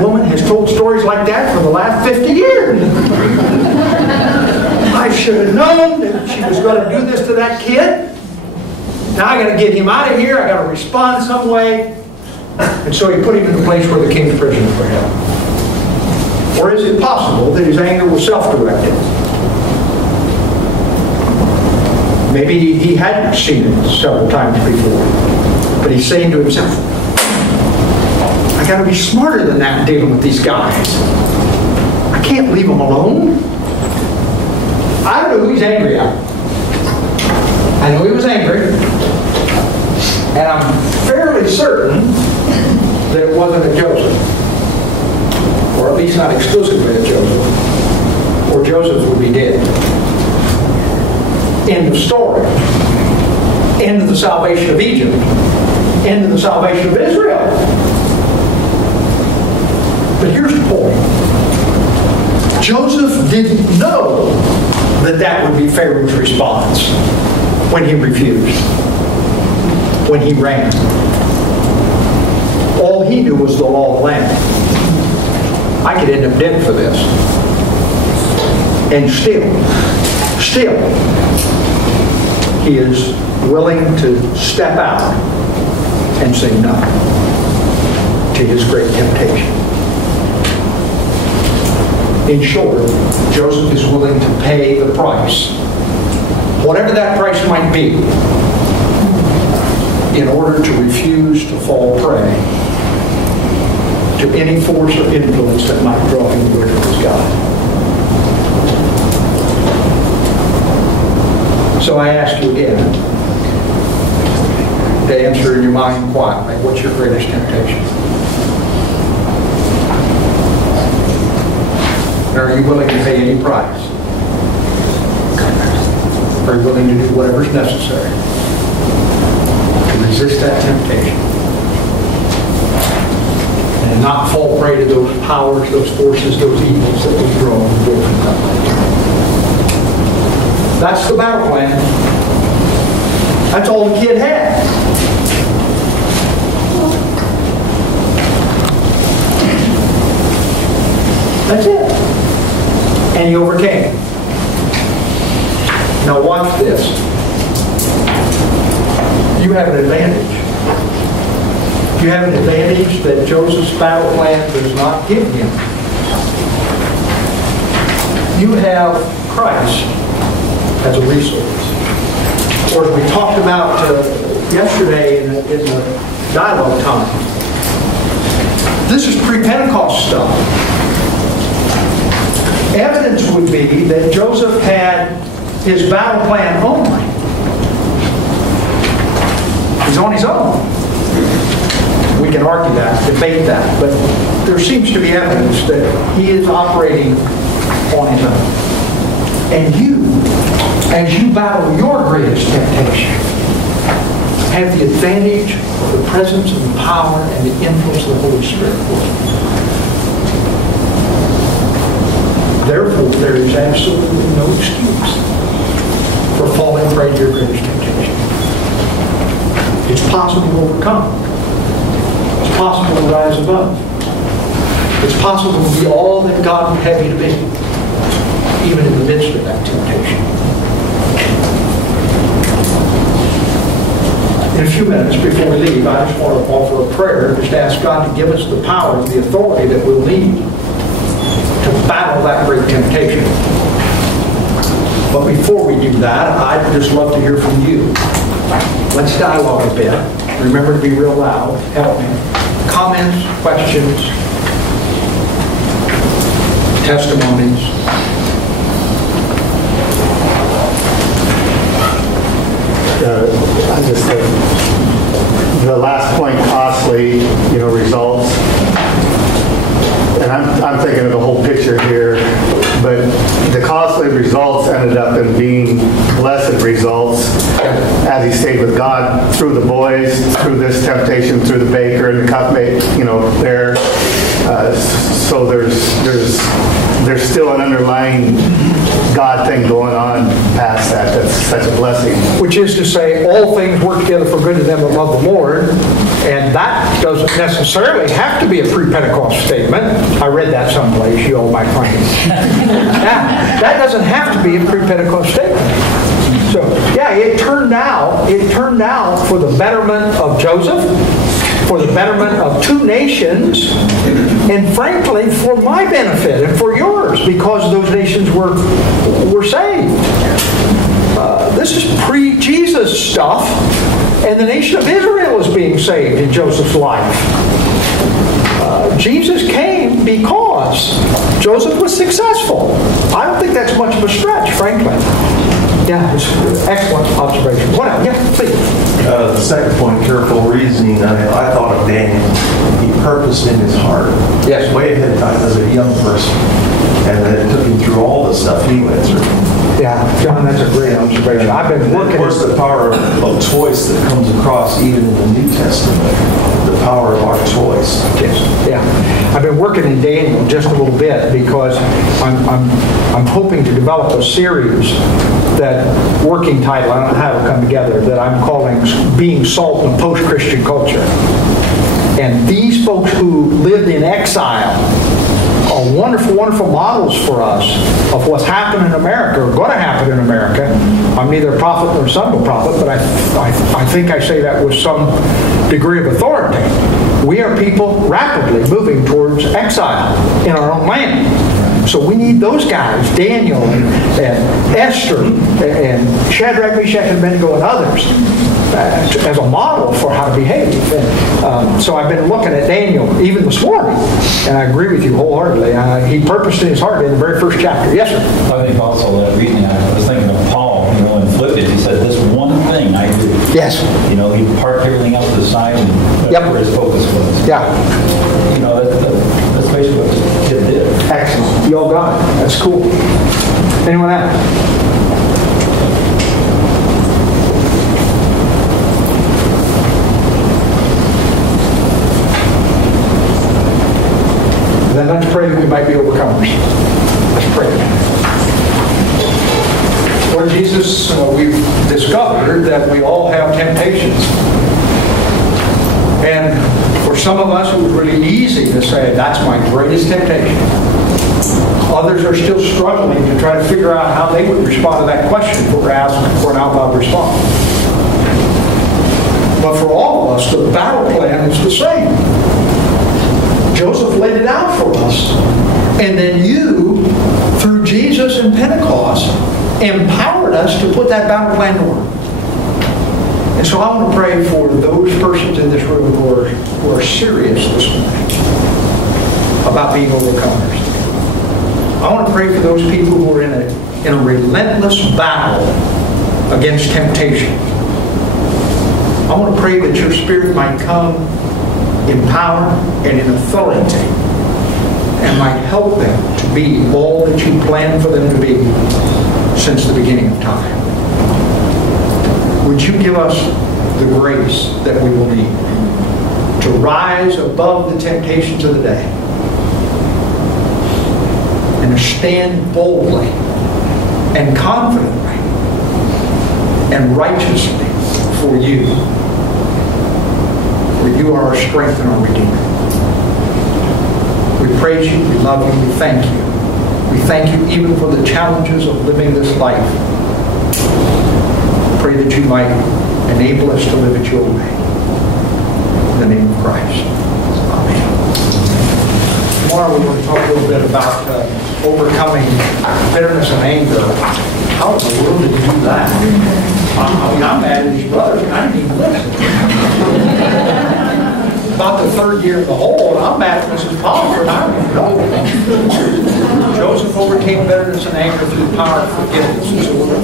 That woman has told stories like that for the last 50 years. I should have known that she was going to do this to that kid. Now I got to get him out of here. I got to respond some way. And so he put him in the place where the king's prisoner for him. Or is it possible that his anger was self-directed? Maybe he hadn't seen it several times before. But he's saying to himself, I got to be smarter than that dealing with these guys. I can't leave them alone. I don't know who he's angry at. I know he was angry. And I'm fairly certain that it wasn't at Joseph. Or at least not exclusively at Joseph. Or Joseph would be dead. End of story. End of the salvation of Egypt. End of the salvation of Israel. But here's the point. Joseph didn't know that that would be Pharaoh's response when he refused, when he ran. All he knew was the law of the land. I could end up dead for this. And still, he is willing to step out and say no to his great temptation. In short, Joseph is willing to pay the price, whatever that price might be, in order to refuse to fall prey to any force or influence that might draw him away from his God. So I ask you again, to answer in your mind quietly, what's your greatest temptation? Are you willing to pay any price? Are you willing to do whatever is necessary to resist that temptation and not fall prey to those powers, those forces, those evils that we draw away from God? That's the battle plan. That's all the kid had. That's it. And he overcame. Now watch this. You have an advantage. You have an advantage that Joseph's battle plan does not give him. You have Christ as a resource. Or as we talked about yesterday in the dialogue time, this is pre-Pentecost stuff. Evidence would be that Joseph had his battle plan only. He's on his own. We can argue that, debate that, but there seems to be evidence that he is operating on his own. And you, as you battle your greatest temptation, have the advantage of the presence and the power and the influence of the Holy Spirit. Therefore, there is absolutely no excuse for falling prey to your greatest temptation. It's possible to overcome. It's possible to rise above. It's possible to be all that God would have you to be, even in the midst of that temptation. In a few minutes before we leave, I just want to offer a prayer, just ask God to give us the power, the authority that we'll need to battle that great temptation. But before we do that, I'd just love to hear from you. Let's dialogue a bit. Remember to be real loud. Help me. Comments, questions, testimonies. I just think the last point, costly, results. And I'm thinking of the whole picture here, but the costly results ended up in being blessed results as he stayed with God through the boys, through this temptation, through the baker and the cupmate, there. So there's still an underlying God thing going on past that. That's such a blessing. Which is to say, all things work together for good to them that love the Lord. And that doesn't necessarily have to be a pre-Pentecost statement. I read that someplace, you all might find it. That doesn't have to be a pre-Pentecost statement. So, yeah, it turned out for the betterment of Joseph, for the betterment of two nations, and frankly, for my benefit and for yours, because those nations were saved. This is pre-Jesus stuff, and the nation of Israel is being saved in Joseph's life. Jesus came because Joseph was successful. I don't think that's much of a stretch, frankly. Yeah, it's an excellent observation. What else? Yeah, please. The second point, careful reasoning. I thought of Daniel. He purposed in his heart. Yes. Way ahead of time as a young person. And then it took him through all the stuff he went through. Yeah, John, that's a great observation. I've been working. Of course, the power of choice that comes across even in the New Testament. The power of our choice. Yes. Yeah. I've been working in Daniel just a little bit because I'm hoping to develop a series, that working title, I don't know how it'll come together, that I'm calling Being Salt in Post-Christian Culture. And these folks who lived in exile are wonderful, wonderful models for us of what's happened in America, or going to happen in America. I'm neither a prophet nor son of a prophet, but I think I say that with some degree of authority. We are people rapidly moving towards exile in our own land. So we need those guys, Daniel and Esther and Shadrach, Meshach, and Abednego and others, as a model for how to behave. And, so I've been looking at Daniel even this morning, and I agree with you wholeheartedly. He purposed in his heart in the very first chapter. Yes, sir? I think also that reading, I was thinking of Paul, in Philippians, he said, this one thing I do. Yes. He parked everything else to the side, and that's where his focus was. Yeah. That's basically what the kid did. Excellent. You all got it. That's cool. Anyone else? Then let's pray that we might be overcomers. Let's pray. Lord Jesus, we've discovered that we all have temptations. And for some of us, it was really easy to say, that's my greatest temptation. Others are still struggling to try to figure out how they would respond to that question if we're asking for an out loud response. But for all of us, the battle plan is the same. Joseph laid it out for us. And then you, through Jesus and Pentecost, empowered us to put that battle plan to work. And so I want to pray for those persons in this room who are serious this morning about being overcomers. I want to pray for those people who are in a relentless battle against temptation. I want to pray that your Spirit might come in power and in authority and might help them to be all that you planned for them to be since the beginning of time. Would you give us the grace that we will need to rise above the temptations of the day and to stand boldly and confidently and righteously for you. For you are our strength and our Redeemer. We praise you, we love you, we thank you. We thank you even for the challenges of living this life. Pray that you might enable us to live it your way. In the name of Christ. Amen. Tomorrow we're going to talk a little bit about overcoming bitterness and anger. How in the world did you do that? I mean, I'm mad at his brothers, and I didn't even listen. About the third year of the whole, and I'm mad at Mrs. Potiphar, and I don't know. Joseph overcame bitterness and anger through the power of forgiveness. So we're